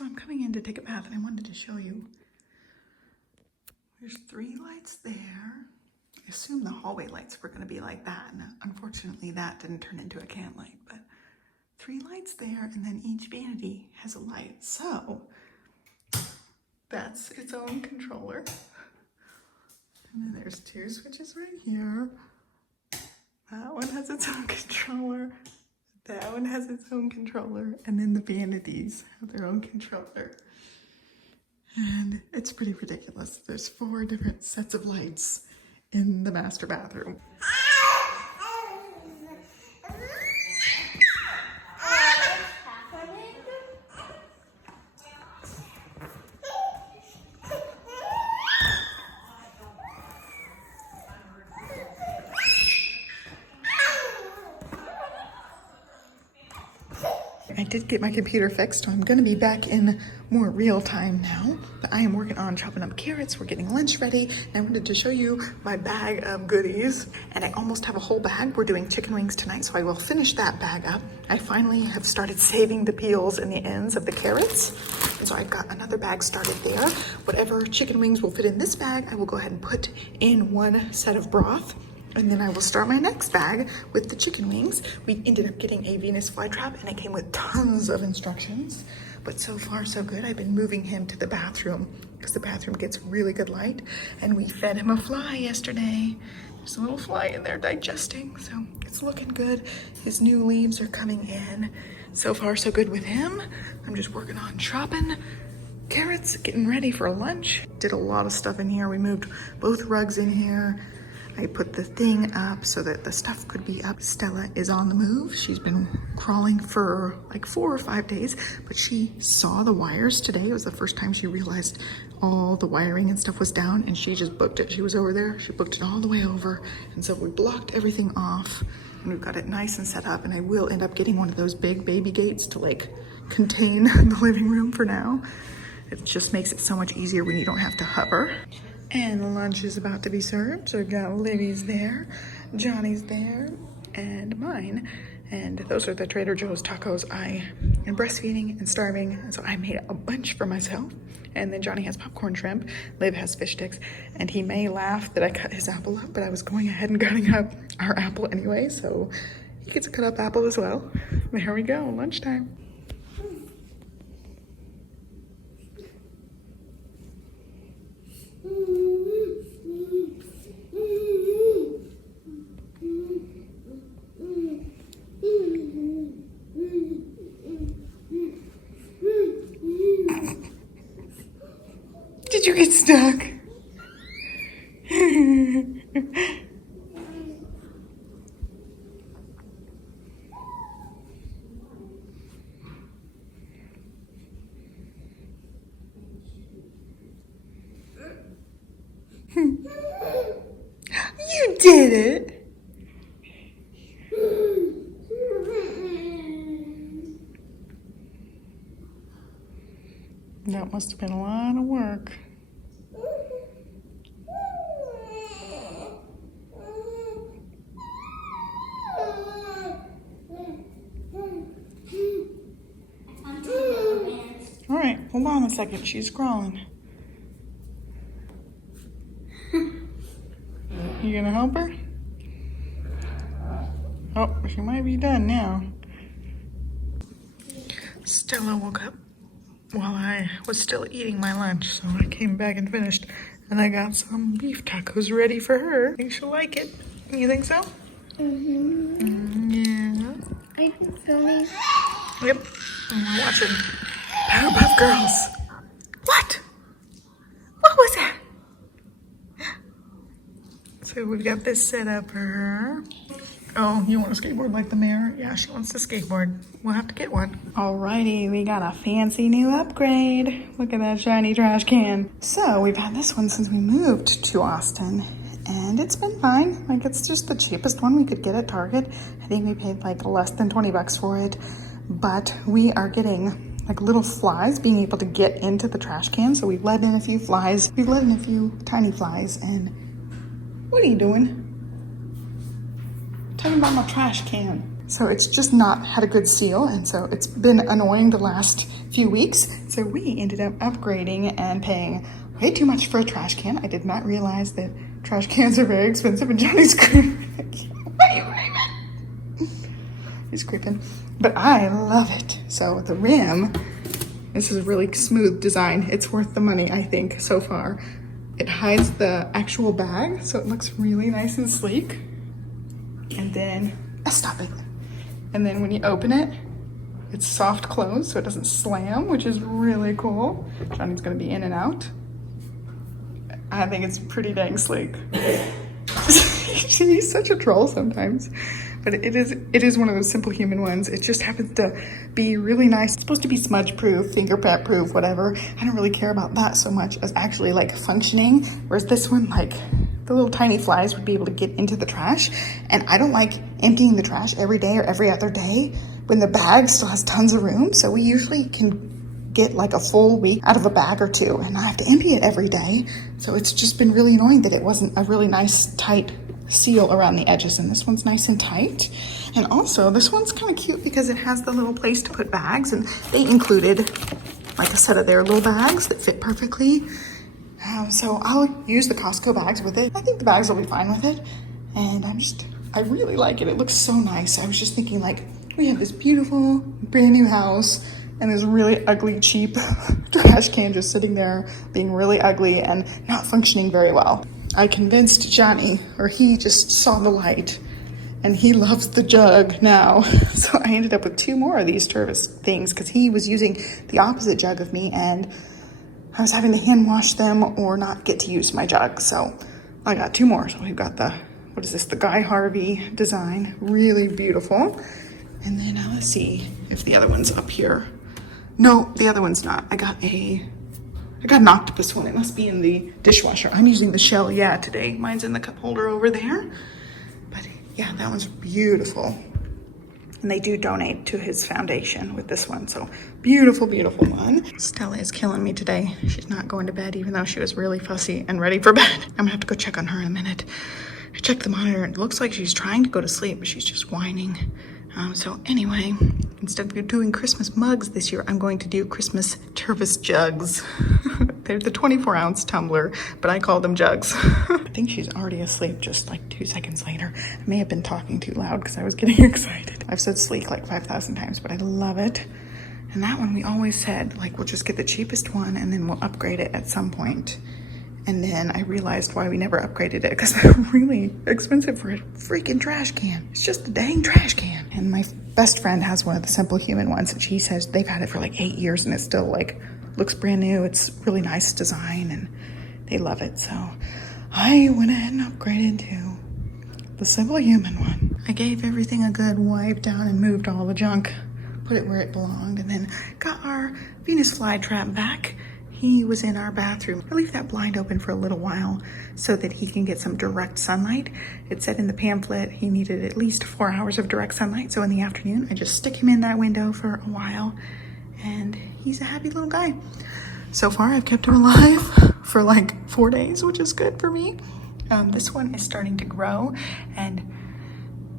So I'm coming in to take a bath and I wanted to show you. There's 3 lights there. I assume the hallway lights were going to be like that, and unfortunately that didn't turn into a can light, but 3 lights there, and then each vanity has a light. So that's its own controller. And then there's 2 switches right here. That one has its own controller. That one has its own controller. And then the vanities have their own controller. And it's pretty ridiculous. There's 4 different sets of lights in the master bathroom. I did get my computer fixed, so I'm going to be back in more real time now. But I am working on chopping up carrots. We're getting lunch ready. And I wanted to show you my bag of goodies. And I almost have a whole bag. We're doing chicken wings tonight, so I will finish that bag up. I finally have started saving the peels and the ends of the carrots. And so I've got another bag started there. Whatever chicken wings will fit in this bag, I will go ahead and put in one set of broth. And then I will start my next bag with the chicken wings. We ended up getting a Venus flytrap and it came with tons of instructions. But so far so good. I've been moving him to the bathroom because the bathroom gets really good light. And we fed him a fly yesterday. There's a little fly in there digesting, so it's looking good. His new leaves are coming in. So far so good with him. I'm just working on chopping carrots, getting ready for lunch. Did a lot of stuff in here. We moved both rugs in here. I put the thing up so that the stuff could be up. Stella is on the move. She's been crawling for like 4 or 5 days, but she saw the wires today. It was the first time she realized all the wiring and stuff was down, and she just booked it. She was over there. She booked it all the way over. And so we blocked everything off and we've got it nice and set up. And I will end up getting one of those big baby gates to like contain the living room for now. It just makes it so much easier when you don't have to hover. And lunch is about to be served. So we've got Livy's there, Johnny's there, and mine. And those are the Trader Joe's tacos. I am breastfeeding and starving, and so I made a bunch for myself. And then Johnny has popcorn shrimp, Liv has fish sticks, and he may laugh that I cut his apple up, but I was going ahead and cutting up our apple anyway, so he gets a cut up apple as well. There we go, lunchtime. Did you get stuck? You did it. That must have been a lot of work. All right, hold on a second. She's crawling. You gonna help her? Oh, she might be done now. Stella woke up while I was still eating my lunch, so I came back and finished, and I got some beef tacos ready for her. I think she'll like it. You think so? Yeah. I can film. Yep. I'm watching Powerpuff Girls. What? What was that? So we've got this set up for her. Oh, you want a skateboard like the mayor? Yeah, she wants the skateboard. We'll have to get one. Alrighty, we got a fancy new upgrade. Look at that shiny trash can. So we've had this one since we moved to Austin, and it's been fine. Like, it's just the cheapest one we could get at Target. I think we paid like less than 20 bucks for it, but we are getting like little flies being able to get into the trash can. So we've let in a few flies. We've let in a few tiny flies. And what are you doing? Talking about my trash can. So it's just not had a good seal, and so it's been annoying the last few weeks. So we ended up upgrading and paying way too much for a trash can. I did not realize that trash cans are very expensive, and Johnny's creeping. He's creeping. But I love it. So the rim, this is a really smooth design. It's worth the money, I think, so far. It hides the actual bag, so it looks really nice and sleek. And then, stop it. And then when you open it, it's soft close, so it doesn't slam, which is really cool. Johnny's gonna be in and out. I think it's pretty dang sleek. He's such a troll sometimes. But it is one of those Simple Human ones. It just happens to be really nice. It's supposed to be smudge proof, fingerprint proof, whatever. I don't really care about that so much as actually like functioning. Whereas this one, like the little tiny flies would be able to get into the trash. And I don't like emptying the trash every day or every other day when the bag still has tons of room. So we usually can get like a full week out of a bag or two, and I have to empty it every day. So it's just been really annoying that it wasn't a really nice tight seal around the edges, and this one's nice and tight. And also this one's kind of cute because it has the little place to put bags, and they included like a set of their little bags that fit perfectly. So I'll use the Costco bags with it. I think the bags will be fine with it, and I really like it. It looks so nice. I was just thinking, like, we have this beautiful brand new house and this really ugly cheap trash can just sitting there being really ugly and not functioning very well. I convinced Johnny, or he just saw the light, and he loves the jug now. So I ended up with 2 more of these Tervis things because he was using the opposite jug of me, and I was having to hand wash them or not get to use my jug. So I got 2 more. So we've got the, what is this? The Guy Harvey design, really beautiful. And then let's see if the other one's up here. No, the other one's not. I got an octopus one. It must be in the dishwasher. I'm using the shell, today. Mine's in the cup holder over there. But yeah, that one's beautiful. And they do donate to his foundation with this one. So beautiful, beautiful one. Stella is killing me today. She's not going to bed, even though she was really fussy and ready for bed. I'm gonna have to go check on her in a minute. I checked the monitor, and it looks like she's trying to go to sleep, but she's just whining. So anyway, instead of doing Christmas mugs this year, I'm going to do Christmas Tervis jugs. They're the 24-ounce tumbler, but I call them jugs. I think she's already asleep just like 2 seconds later. I may have been talking too loud because I was getting excited. I've said sleek like 5,000 times, but I love it. And that one we always said, like, we'll just get the cheapest one and then we'll upgrade it at some point. And then I realized why we never upgraded it, because they're really expensive for a freaking trash can. It's just a dang trash can. And my best friend has one of the Simple Human ones, and she says they've had it for like 8 years and it still like looks brand new. It's really nice design and they love it. So I went ahead and upgraded to the Simple Human one. I gave everything a good wipe down and moved all the junk, put it where it belonged, and then got our Venus flytrap back. He was in our bathroom. I leave that blind open for a little while so that he can get some direct sunlight. It said in the pamphlet he needed at least 4 hours of direct sunlight. So in the afternoon, I just stick him in that window for a while, and he's a happy little guy. So far, I've kept him alive for like 4 days, which is good for me. This one is starting to grow, and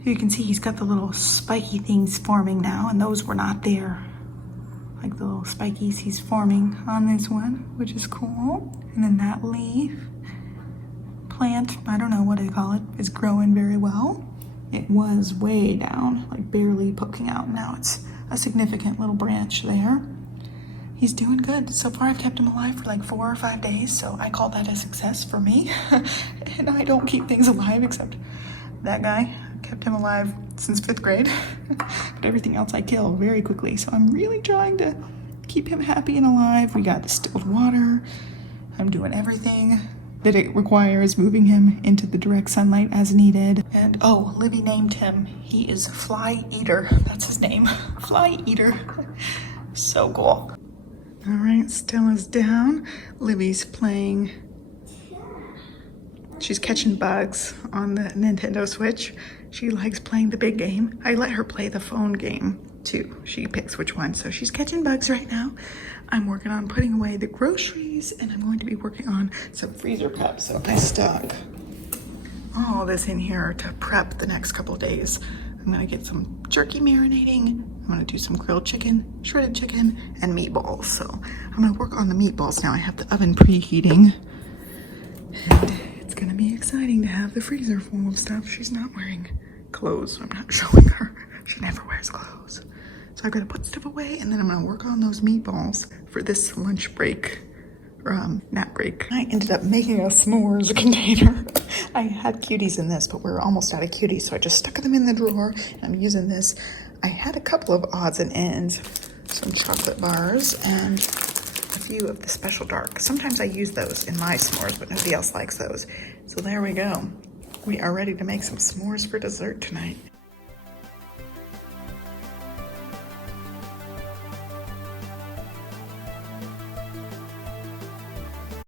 you can see he's got the little spiky things forming now, and those were not there. Like the little spikies he's forming on this one, which is cool. And then that leaf plant, I don't know what I call it, is growing very well. It was way down, like barely poking out. Now it's a significant little branch there. He's doing good. So far I've kept him alive for like 4 or 5 days, so I call that a success for me. And I don't keep things alive except that guy. Kept him alive since 5th grade, but everything else I kill very quickly. So I'm really trying to keep him happy and alive. We got distilled water. I'm doing everything that it requires, moving him into the direct sunlight as needed. And oh, Libby named him. He is Fly Eater. That's his name, Fly Eater. So cool. All right, Stella's down. Libby's playing. She's catching bugs on the Nintendo Switch. She likes playing the big game. I let her play the phone game too. She picks which one. So she's catching bugs right now. I'm working on putting away the groceries, and I'm going to be working on some freezer prep. So I stuck all this in here to prep the next couple of days. I'm gonna get some jerky marinating. I'm gonna do some grilled chicken, shredded chicken, and meatballs. So I'm gonna work on the meatballs now. I have the oven preheating. And it's gonna be exciting to have the freezer full of stuff. She's not wearing clothes, so I'm not showing her. She never wears clothes. So I've gotta put stuff away, and then I'm gonna work on those meatballs for this lunch break, or nap break. I ended up making a s'mores container. I had cuties in this, but we're almost out of cuties, so I just stuck them in the drawer, and I'm using this. I had a couple of odds and ends, some chocolate bars, and a few of the Special Dark. Sometimes I use those in my s'mores, but nobody else likes those. So there we go. We are ready to make some s'mores for dessert tonight.